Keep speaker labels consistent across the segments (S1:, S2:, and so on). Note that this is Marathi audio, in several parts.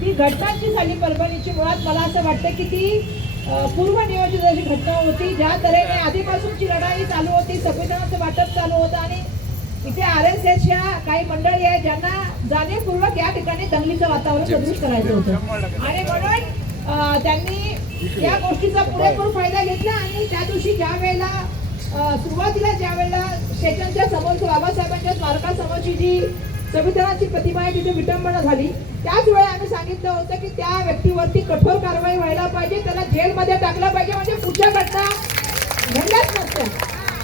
S1: ती घटनाची झाली परभणीची मुळात मला असं वाटतं की ती पूर्वनियोजित अशी घटना होती. ज्या तऱ्हेने आधीपासूनची लढाई चालू होती संविधानाचं वाटप चालू होतं आणि इथे आर एस एसच्या काही मंडळी आहे ज्यांना जाणीवपूर्वक या ठिकाणी दंगलीचं वातावरण सदृश करायचं होतं. आणि म्हणून त्यांनी या गोष्टीचा पुरेपूर फायदा घेतला आणि त्या दिवशी ज्या वेळेला सुरुवातीला ज्या वेळेला स्टेशनच्या समोर बाबासाहेबांच्या स्मारकासमोरची जी संविधानाची प्रतिमा आहे तिथे विटंबना झाली. त्याच वेळी आम्ही सांगितलं होतं की त्या व्यक्तीवरती कठोर कारवाई व्हायला पाहिजे त्याला जेलमध्ये टाकलं पाहिजे म्हणजे पुढच्या घटना घडल्याच नसत्या.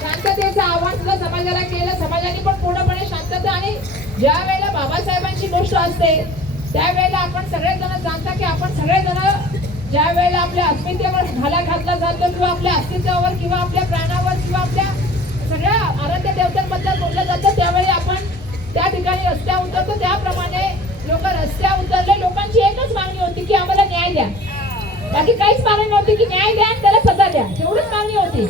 S1: शांततेचं आव्हान सुद्धा समाजाला केलं. समाजाने पण पूर्णपणे शांतता आणि ज्या वेळेला बाबासाहेबांची गोष्ट असते त्यावेळेला आपण सगळेजण जाणता की आपण सगळेजण ज्या वेळेला आपल्या अस्मितेवर घाला घातला जातो किंवा आपल्या अस्तित्वावर किंवा आपल्या प्राणावर किंवा आपल्या सगळ्या आराध्य देवतांबद्दल बोललं जातं त्यावेळी आपण त्या ठिकाणी रस्त्या उतरतो. त्याप्रमाणे लोक रस्त्या उतरले. लोकांची एकच मागणी होती की आम्हाला न्याय द्या. बाकी काहीच मागणी नव्हती की न्याय द्या आणि त्याला सजा द्या. एवढीच मागणी होती.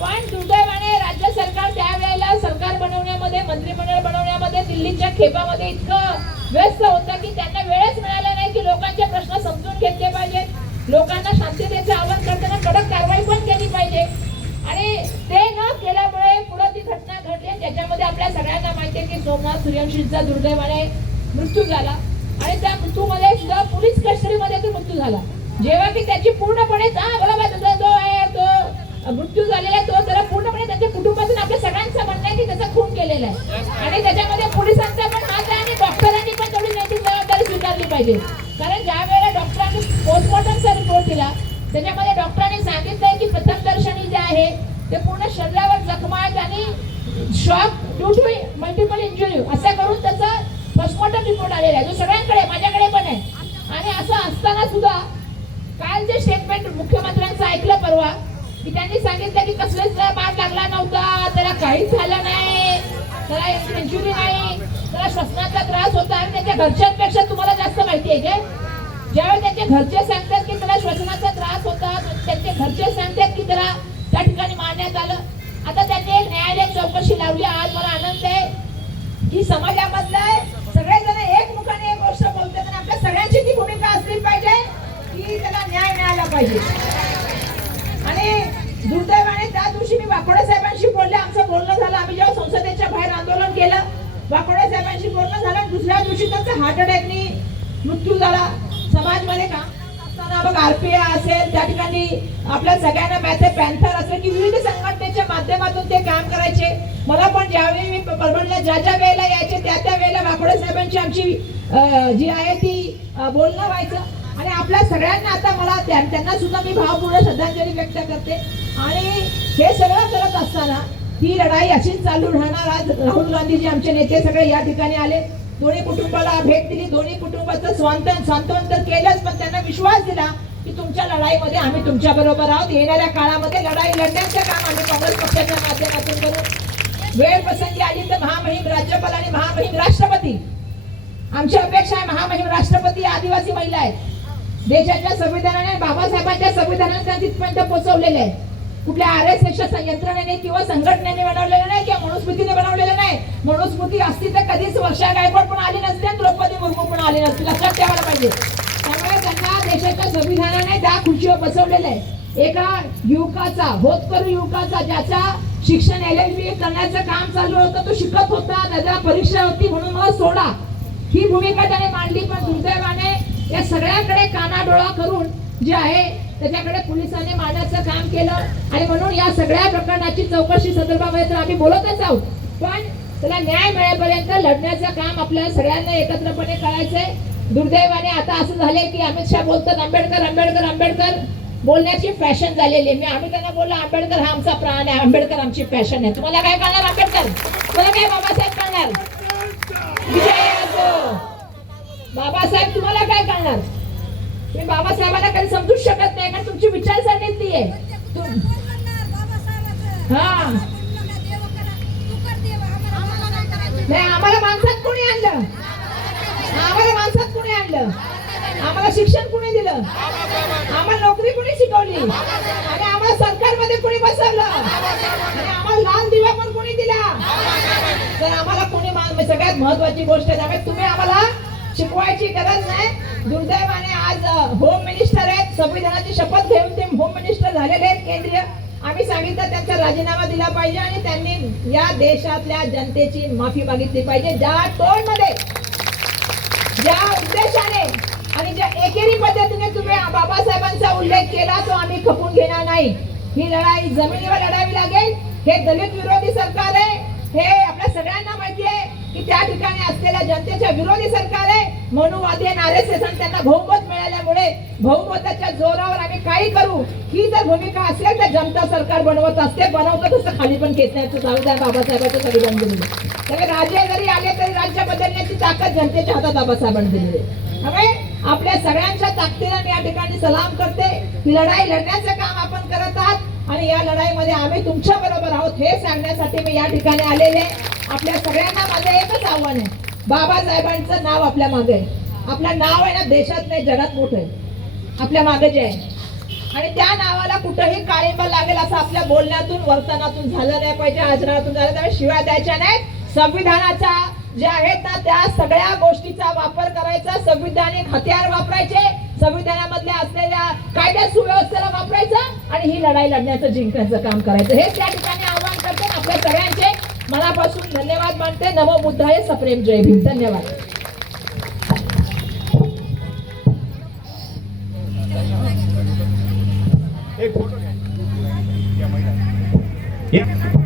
S1: पण दुर्दैवाने राज्य सरकार त्यावेळेला सरकार बनवण्यामध्ये मंत्रिमंडळ बनवण्यामध्ये दिल्लीच्या खेपामध्ये इतकं व्यस्त होतं की त्यांना वेळच मिळाला नाही की लोकांचे प्रश्न समजून घेतले पाहिजेत. लोकांना माहिती आहे सूर्यवंशीचा दुर्दैवाने मृत्यू झाला. आणि त्या मृत्यूमध्ये सुद्धा पोलीस कस्टडीमध्ये तो मृत्यू झाला. जेव्हा की त्याची पूर्णपणे जो आहे तो मृत्यू झालेला आहे तो त्याला पूर्णपणे त्याच्या कुटुंबातून आपल्या सगळ्यांचं म्हणणं आहे की त्याचा खून केलेला आहे. आणि त्याच्यामध्ये पोलिसांचा पण हात आहे आणि डॉक्टरांनी पण तेवढी नैतिक जबाबदारी स्वीकारली पाहिजे. कारण ज्या वेळेला डॉक्टरांनी पोस्टमॉर्टमचा रिपोर्ट दिला त्याच्यामध्ये डॉक्टरांनी सांगितलंय की प्रथमदर्शनी जे आहे ते पूर्ण शरीरावर जखमा आहेत आणि shock due to multiple injury असं करून त्याचा पोस्टमॉर्टम रिपोर्ट आलेला आहे. जो सगळ्यांकडे माझ्याकडे पण आहे. आणि असं असताना सुद्धा काल जे स्टेटमेंट मुख्यमंत्र्यांचं ऐकलं परवा की त्यांनी सांगितलं की कसलेच मार लागला नव्हता त्याला काहीच झालं नाही त्याला इंजुरी नाही त्याला श्वसनाचा त्रास होता. आणि त्याच्या घरच्यांपेक्षा तुम्हाला जास्त माहिती आहे ज्यावेळी त्यांचे घरचे सांगतात की त्याला श्वसनाचा त्रास होता त्यांचे घरचे सांगतात की त्याला चौकशी लावली. आज मला आनंद आहे. की समाजामधलं सगळेजण एकमुखाने एक गोष्ट बोलतात आणि आपल्या सगळ्यांची ती भूमिका असली पाहिजे की त्याला न्याय मिळाला पाहिजे. आणि दुर्दैवाने त्या दिवशी मी वाकोडे साहेबांशी बोलले. आमचं बोलणं झालं. आम्ही जेव्हा संसदेच्या बाहेर आंदोलन केलं वाकोडे साहेबांशी बोलणं झालं दुसऱ्या दिवशी त्यांचा हार्ट अटॅकनी मृत्यू झाला. समाजमध्ये का? असताना बघ आरपीआय असेल त्या ठिकाणी आपल्या सगळ्यांना मॅथे पॅन्थर असेल की विविध संघटनेच्या माध्यमातून ते काम करायचे. मला पण ज्यावेळी मी परभणीला ज्या ज्या वेळेला यायचे त्या त्या वेळेला वाकोडे साहेबांची आमची जी आहे ती बोलणं व्हायचं. आणि आपल्या सगळ्यांना आता मला त्यांना सुद्धा मी भावपूर्ण श्रद्धांजली व्यक्त करते. आणि हे सगळं करत असताना ही लढाई अशीच चालू राहणार. आज राहुल गांधीजी आमचे नेते सगळे या ठिकाणी आले. दोन्ही कुटुंबाला भेट दिली. दोन्ही कुटुंबाचं स्वांतन सांत्वन तर केलंच पण त्यांना विश्वास दिला की तुमच्या लढाईमध्ये आम्ही तुमच्या बरोबर आहोत. येणाऱ्या काळामध्ये लढाई लढण्याचं काम आम्ही काँग्रेस पक्षाच्या माध्यमातून करू. वेळ प्रसंगी आली तर महामहिम राज्यपाल आणि महामहिम राष्ट्रपती. आमची अपेक्षा आहे महामहिम राष्ट्रपती आदिवासी महिला आहेत. देशाच्या संविधानाने बाबासाहेबांच्या संविधानाने त्या तिथपर्यंत पोहोचवलेले आहेत. कुठल्या आर एस एसच्या यंत्रणेने किंवा संघटनेने बनवलेलं नाही किंवा मनुस्मृतीने बनवलेलं नाही. मनुस्मृती असती तर कधीच वर्षा गायकवाड पण आली नसते आणि द्रौपदी मुर्मू पण आली नसते. लक्षात ठेवायला पाहिजे. त्यामुळे त्यांना देशाच्या संविधानाने त्या खुर्चीवर बसवलेलं आहे एका युवकाचा होतकरू युवकाचा ज्याचा शिक्षण एल एल बी करण्याचं काम चालू होतं तो शिकत होता त्याला परीक्षा होती म्हणून मला सोडा. ही भूमिका त्याने मांडली पण दुर्दैवाने या सगळ्याकडे कानाडोळा करून जे आहे त्याच्याकडे पोलिसांनी मारण्याचं काम केलं. आणि म्हणून या सगळ्या प्रकरणाची चौकशी संदर्भामध्ये तर आम्ही बोलतच आहोत. पण त्याला न्याय मिळेपर्यंत लढण्याचं काम आपल्याला सगळ्यांना एकत्रपणे करायचंय. दुर्दैवाने आता असं झालंय की अमित शहा बोलतात आंबेडकर आंबेडकर आंबेडकर. बोलण्याची फॅशन झालेली आहे. मी आम्ही त्यांना बोललो आंबेडकर हा आमचा प्राण आहे. आंबेडकर आमची फॅशन आहे. तुम्हाला काय करणार आंबेडकर? तुम्हाला काय बाबासाहेब कळणार? बाबासाहेब तुम्हाला काय कळणार? तुम्ही बाबासाहेबांना कधी समजूच शकत आहे का? तुमची विचारसरणी ती आहे हा. नाही आम्हाला माणसात कोणी आणलं? आम्हाला माणसात कोणी आणलं? आम्हाला शिक्षण कोणी दिलं? आम्हाला नोकरी कोणी शिकवली? आणि आम्हाला सरकारमध्ये कोणी बसवलं? आणि आम्हाला लाल दिवा पण कोणी दिला? तर आम्हाला कोणी मान- सगळ्यात महत्वाची गोष्ट आहे त्यामुळे तुम्ही आम्हाला शिकवायची गरज नाही. दुर्दैवाने आज होम मिनिस्टर आहेत. संविधानाची शपथ घेऊन ते होम मिनिस्टर झालेले आहेत केंद्रीय. आम्ही सांगितलं त्यांचा राजीनामा दिला पाहिजे आणि त्यांनी या देशातल्या जनतेची माफी मागितली पाहिजे. ज्या टोनमध्ये ज्या उद्देशाने आणि ज्या एकेरी पद्धतीने तुम्ही बाबासाहेबांचा उल्लेख केला तो आम्ही खपून घेणार नाही. ही लढाई जमिनीवर लढावी लागेल. हे दलित विरोधी सरकार आहे. हे आपल्या सगळ्यांना माहिती आहे. की त्या ठिकाणी असलेल्या जनतेच्या विरोधी सरकार आहे. मनुवादी आणि आर एस एस आणि त्यांना बहुमत मिळाल्यामुळे बहुमताच्या जोरावर आम्ही काही करू. ही जर भूमिका असेल तर जनता सरकार बनवत असते. बनवतं तसं खाली पण खेचण्याचं जाऊ द्या बाबासाहेबांचं संविधान दिलेलं त्यामुळे राजे जरी आले तरी राज्य बदलण्याची ताकद जनतेच्या हातात बाबासाहेबांनी दिलेली आहे. त्यामुळे आपल्या सगळ्यांच्या ताकदीला मी या ठिकाणी सलाम करते. ही लढाई लढण्याचं काम आपण करत आहात. आणि या लढाईमध्ये आम्ही तुमच्या बरोबर आहोत हे सांगण्यासाठी मी या ठिकाणी आलेले आहे. आपल्या सगळ्यांना माझं एकच आव्हान आहे. बाबासाहेबांचं नाव आपल्या मागे आहे. आपलं नाव आहे ना देशात नाही जगात मोठं आहे. आपल्या मागे जे आहे. आणि त्या नावाला कुठंही काळिंबा लागेल असं आपल्या बोलण्यातून वर्तनातून झालं नाही पाहिजे आचरणातून झालं त्यामुळे शिवाय द्यायच्या नाहीत संविधानाचा जे आहेत ना त्या सगळ्या गोष्टीचा वापर करायचा संविधानिक हत्यार वापरायचे संविधानामधल्या असलेल्या कायद्या सुव्यवस्थेला वापरायचं आणि ही लढाई लढण्याचं जिंकण्याचं काम करायचं. हे त्या ठिकाणी आव्हान करते आपल्या सगळ्यांचे. मनापासून धन्यवाद मानते नमो बुद्धाय सप्रेम जय भीम धन्यवाद
S2: एक फोटो घ्या या महिला. या.